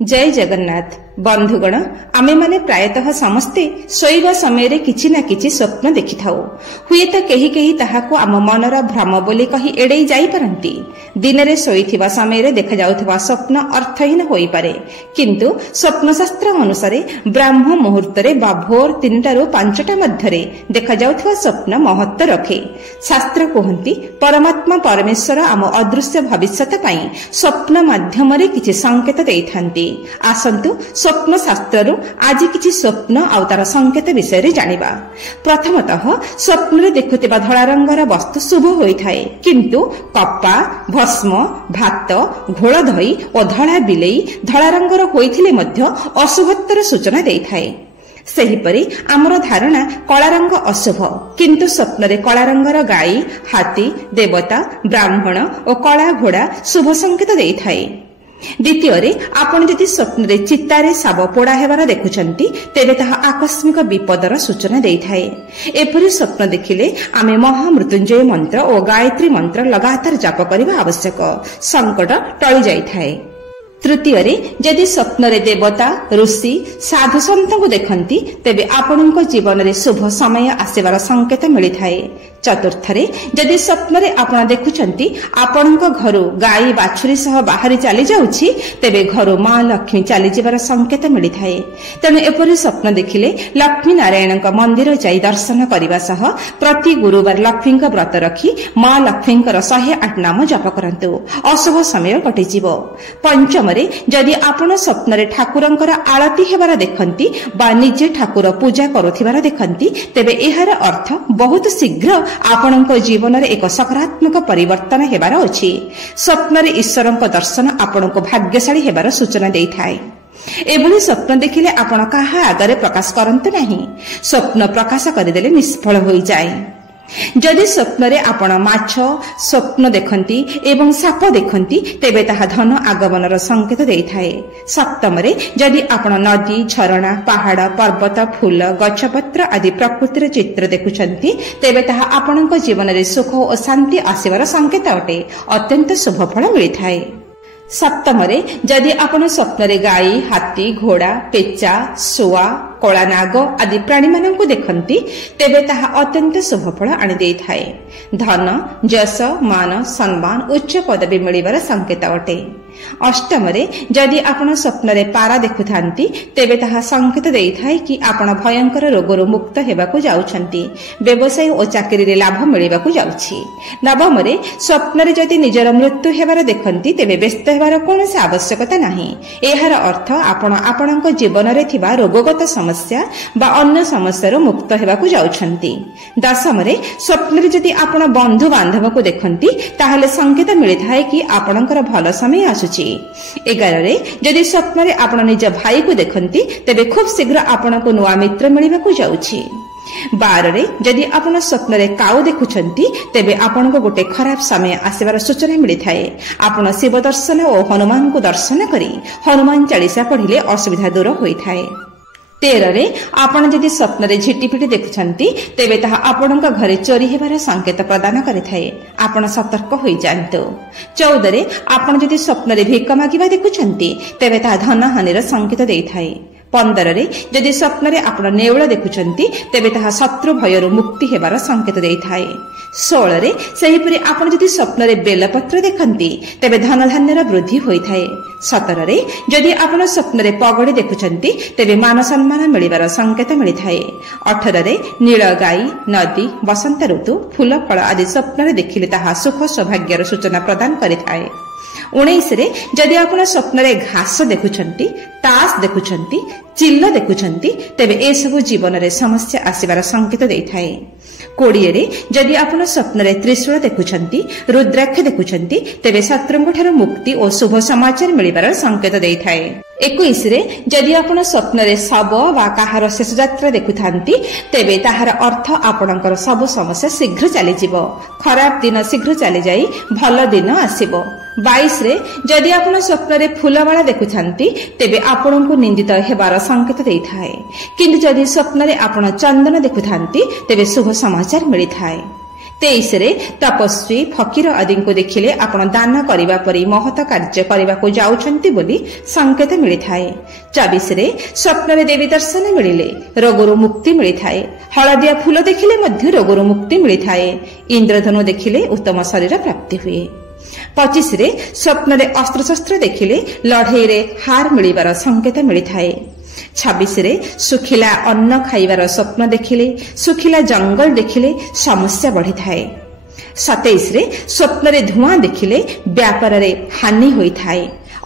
जय जगन्नाथ बंधुगण आमे माने प्रायतः समस्ते शोइबा समय किछि ना किछि स्वप्न देखि थाउ। हुए तो केही केही ताहाको आम मनर भ्रम बोली कहि एड़ेई जाई परंती। दिन रे शोइथिबा समय देखा जाउथिबा स्वप्न अर्थहीन होई पारे, किंतु स्वप्न शास्त्र अनुसार ब्राह्म मुहूर्त रे बा भोर 3टा रु 5टा मध्यरे देखा जाउथिबा स्वप्न महत्व रखे। शास्त्र कहंती परमात्मा परमेश्वर आम अदृश्य भविष्यत पई स्वप्न माध्यम रे किछि संकेत देइथांती। आसंतु स्वप्न शास्त्रु आज किछि स्वप्न आउ तार संकेत विषय रे जानिबा। प्रथमतः स्वप्न रे देखुथिबा धळा रंगर वस्तु शुभ होइथाय, किंतु कप्पा, भस्म, भात, घोळ दही और धळा बिलेई धळा रंगर होइथिले मध्य अशुभत्वर सूचना देइथाय। सेहिपरि आमर धारणा कला रंग अशुभ, किंतु स्वप्न रे कला रंगर गाई, हाथी, देवता, ब्राह्मण और कला घोड़ा शुभ संकेत देइथाय। द्वितीय आपण यदि स्वप्न रे चित्तारे साप पोड़ा हेबार देखुछंती तेबे ताहा आकस्मिक विपदर सूचना देइथाय। एपरि स्वप्न देखिले आमे महामृत्युंजय मंत्र और गायत्री मंत्र लगातार जाप करबा आवश्यक, संकट टळी जाइथाय। तृतीय यदि स्वप्न रे देवता, ऋषि, साधु सन्त को देखंती तेबे आपणको जीवन रे शुभ समय आसेबार संकेत मिलिथाय। चतुर्थ यदि स्वप्न रे आपण देखुछंती आपणको घरु गाई बाछुरी सह बाहरी चली जाउछि तेबे घरु मां लक्ष्मी चली जिबार संकेत मिलिथाय। तेणु एपरि स्वप्न देखिले लक्ष्मी नारायणक मंदिर जाई दर्शन करिबा सह प्रति गुरुवार लक्ष्मीक व्रत रखी मां लक्ष्मीकर 108 नाम जप करंतु, अशुभ समय कटिजिवो। पंचम जदि आपण स्वप्न रे ठाकुरंकर आळती हेबार देखंती बा निजे ठाकुर पूजा करुथिबार देखंती तेबे एहार अर्थ बहुत शीघ्र आपणको जीवन रे एक सकारात्मक परिवर्तन हेबार अछि। स्वप्न रे ईश्वरंक दर्शन आपणको भाग्यशाली हेबार सूचना देइथाय। एभली स्वप्न देखिले आपण काहा आगरे प्रकाश करंतु नाही, स्वप्न प्रकाश करिदेले निष्फल होई जाय। जदि स्वप्न रे आपण माछ स्वप्न देखंती एवं साप देखंती तेबे ताहा धन आगमनर संकेत देइथाय। सप्तम जदि आपण नदी, झरणा, पहाड़, पर्वत, फूल, गछपत्र आदि प्रकृतिर चित्र देखुछंती तेबे ताहा आपणको जीवन रे सुख और शांति आसीबार संकेत अटे, अत्यंत शुभ फल मिलिथाय। सप्तम जदि आपण स्वप्न रे गाई, हाथी, घोड़ा, पेचा, सुआ, कला नाग आदि प्राणी मानक देखंती तेबे ताहा अत्यंत शुभ फल आनि देइथाय। धन, जस, मान, सम्मान, उच्च पदवी मिलिबार संकेत अटे। अष्टम जदि आपण स्वप्न रे पारा देखुथांती तेबे ताहा संकेत देइथाय कि आपण भयंकर रोगरु मुक्त हेबाकु जाउछंती, व्यवसाय और चाकरी रे लाभ मिलिबाकु जाउछि। नवम स्वप्न रे जदि निजर मृत्यु हेबार देखंती तेबे व्यस्त हेबार कोनोसी आवश्यकता नाही। एहार अर्थ आपण आपणक जीवन रे थिबा रोगगत समस्या बा अन्य समस्या मुक्त हेबाकु जाउछंती। दशम स्वप्न रे जदि आपण बंधु बांधव को देखंती ताहले संकेत मिलिथाय कि आपणकर भल समय आसुछि। 11 जदि स्वप्न रे आपण निज भाई को देखंती तेबे खूब शीघ्र आपणको नुआ मित्र मिलिबाकु जाउछि। 12 जदि आपण स्वप्न रे काउ देखुछंती तेबे आपणको गोटे खराब समय आसीबार सूचना मिलिथाय। आपण शिव दर्शन और हनुमान को दर्शन करी हनुमान चालीसा पढ़िले असुविधा दूर होइथाय। 13 आपण जदि स्वप्न रे झिटिपिटी देखुछंती तेबे ताहा आपणक घरे चोरी हेबार संकेत प्रदान करिथाय, आपण सतर्क होई जांतु। 14 आपण जदि स्वप्न रे भिक मागिबा देखुछंती तेबे ताहा धन हानिर संकेत देइथाय। 15 जदि स्वप्न रे आपण नेउळ देखुछंती तेबे ताहा शत्रु भयरु मुक्ति हेबार संकेत देइथाय। 16 सेहिपरि आपण जदि स्वप्न रे बेलपत्र देखंती तेबे धन धान्यर वृद्धि होइथाय। 17 जदि आपण स्वप्न रे पगड़ी देखुछंती तेबे मान सम्मान मिलिबार संकेत मिलिथाय। 18 नील गाई, नदी, बसंत ऋतु, फूल फल आदि स्वप्न रे देखिले ताहा सुख सौभाग्यर सूचना प्रदान करिथाय। 19 जदि आपण स्वप्न रे घास देखुछंती, तास देखुछंती, चिल्ल देखुछंती तेबे ए सब जीवन रे समस्या आसीबार संकेत देइथाय। 20 जदि आपण स्वप्न रे त्रिशूल देखुछंती, रुद्राक्ष देखुछंती तेबे शत्रुंक ठाରୁ मुक्ति और शुभ समाचार मिलिबार संकेत देइथाय। 21 जदि आपण स्वप्न रे शव वा काहार शेष यात्रा देखुथांती तेबे ताहार अर्थ आपणकर सब समस्या शीघ्र चली जिवो, खराब दिन शीघ्र चली जाई भल दिन आसीबो। 22 जदि आपण स्वप्न रे फूलमाला देखुथांती तेबे आपणको निंदित हेबार संकेत देइथाय, किंतु जदि स्वप्न रे आपण चंदन देखुथांती तेबे शुभ समाचार मिलिथाय। 23 ତପସ୍ୱୀ ଫକୀର ଆଦିଙ୍କୁ ଦେଖିଲେ ଆପଣ ଦାନ କରିବା ପରି ମହତ କାର୍ଯ୍ୟ କରିବାକୁ ଯାଉଛନ୍ତି ବୋଲି ସଂକେତ ମିଳିଥାଏ। 24 ସ୍ୱପ୍ନରେ ଦେବୀ ଦର୍ଶନ ମିଳିଲେ ରୋଗରୁ ମୁକ୍ତି ମିଳିଥାଏ। ହଳଦିଆ ଫୁଲ ଦେଖିଲେ ମଧ୍ୟ ରୋଗରୁ ମୁକ୍ତି ମିଳିଥାଏ। ଇନ୍ଦ୍ରଧନୁ ଦେଖିଲେ ଉତ୍ତମ ଶରୀର ପ୍ରାପ୍ତି ହୁଏ। 25 ସ୍ୱପ୍ନରେ ଅସ୍ତ୍ରଶସ୍ତ୍ର ଦେଖିଲେ ଲଢ଼େଇରେ ହାର ମିଳିବାର ସଂକେତ ମିଳିଥାଏ। 26 ଶୁଖିଲା ଅନ୍ନ ଖାଇବାର ସ୍ୱପ୍ନ ଦେଖିଲେ, ଶୁଖିଲା ଜଙ୍ଗଲ ଦେଖିଲେ ସମସ୍ୟା ବଢିଥାଏ। 27 ସ୍ୱପ୍ନରେ ଧୂଆଁ ଦେଖିଲେ ବ୍ୟାପାରରେ ହାନି ହୋଇଥାଏ।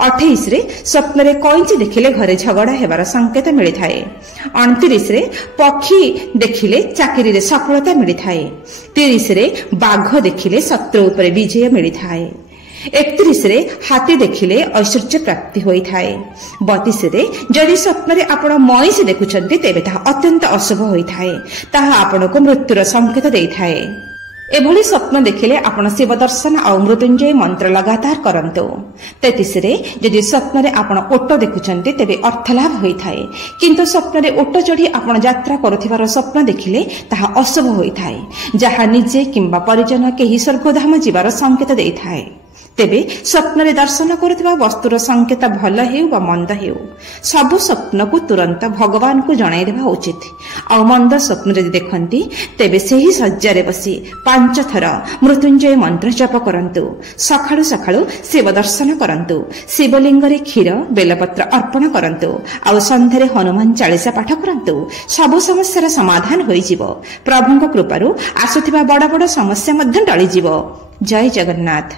28 ସ୍ୱପ୍ନରେ କଇଁଚି ଦେଖିଲେ ଘରେ ଝଗଡ଼ା ହେବାର ସଂକେତ ମିଳିଥାଏ। 29 ପକ୍ଷୀ ଦେଖିଲେ ଚାକିରିରେ ସଫଳତା ମିଳିଥାଏ। 30 ବାଘ ଦେଖିଲେ ଶତ୍ରୁ ଉପରେ ବିଜୟ ମିଳିଥାଏ। 31 ହାତୀ ଦେଖିଲେ ଐଶ୍ୱର୍ଯ୍ୟ ପ୍ରାପ୍ତି ହୋଇଥାଏ। 32 ଯଦି ସ୍ୱପ୍ନରେ ଆପଣ ମଇଁଷି ଦେଖୁଛନ୍ତି ତେବେ ତାହା ଅତ୍ୟନ୍ତ ଅଶୁଭ ହୋଇଥାଏ। ତାହା ଆପଣଙ୍କୁ ମୃତ୍ୟୁର ସଂକେତ ଦେଇଥାଏ। ଏଭଳି ସ୍ୱପ୍ନ ଦେଖିଲେ ଆପଣ ଶିବ ଦର୍ଶନ ଆଉ ମୃତ୍ୟୁଞ୍ଜୟ ମନ୍ତ୍ର ଲଗାତାର କରନ୍ତୁ। 33 ଯଦି ସ୍ୱପ୍ନରେ ଆପଣ ଓଟ ଦେଖୁଛନ୍ତି ତେବେ ଅର୍ଥଲାଭ ହୋଇଥାଏ। କିନ୍ତୁ ସ୍ୱପ୍ନରେ ଓଟ ଚଢ଼ି ଆପଣ ଯାତ୍ରା କରୁଥିବାର ସ୍ୱପ୍ନ ଦେଖିଲେ ତାହା ଅଶୁଭ ହୋଇଥାଏ, ଯାହା ନିଜେ କିମ୍ବା ପରିଜନ କେହି ସ୍ୱର୍ଗଧାମ ଯିବାର ସଂକେତ ଦେଇଥାଏ। ତେବେ ସ୍ୱପ୍ନରେ ଦର୍ଶନ କରୁଥିବା ବସ୍ତୁର ସଂକେତ ଭଲ ହେଉ ବା ମନ୍ଦ ହେଉ, ସବୁ ସ୍ୱପ୍ନକୁ ତୁରନ୍ତ ଭଗବାନଙ୍କୁ ଜଣାଇଦେବା ଉଚିତ। ଆଉ ମନ୍ଦ ସ୍ୱପ୍ନ ଯଦି ଦେଖନ୍ତି ତେବେ ସେହି ଶଯ୍ୟାରେ ବସି 5 ଥର ମୃତ୍ୟୁଞ୍ଜୟ ମନ୍ତ୍ର ଜପ କରନ୍ତୁ। ସକାଳୁ ସକାଳୁ ଶିବ ଦର୍ଶନ କରନ୍ତୁ। ଶିବଲିଙ୍ଗରେ କ୍ଷୀର ବେଲପତ୍ର ଅର୍ପଣ କରନ୍ତୁ। ଆଉ ସନ୍ଧ୍ୟାରେ ହନୁମାନ ଚାଳିଶା ପାଠ କରନ୍ତୁ। ସବୁ ସମସ୍ୟାର ସମାଧାନ ହୋଇଯିବ। ପ୍ରଭୁଙ୍କ କୃପାରୁ ଆସୁଥିବା ବଡ଼ ବଡ଼ ସମସ୍ୟା ମଧ୍ୟ ଟଳିଯିବ। ଜୟ ଜଗନ୍ନାଥ।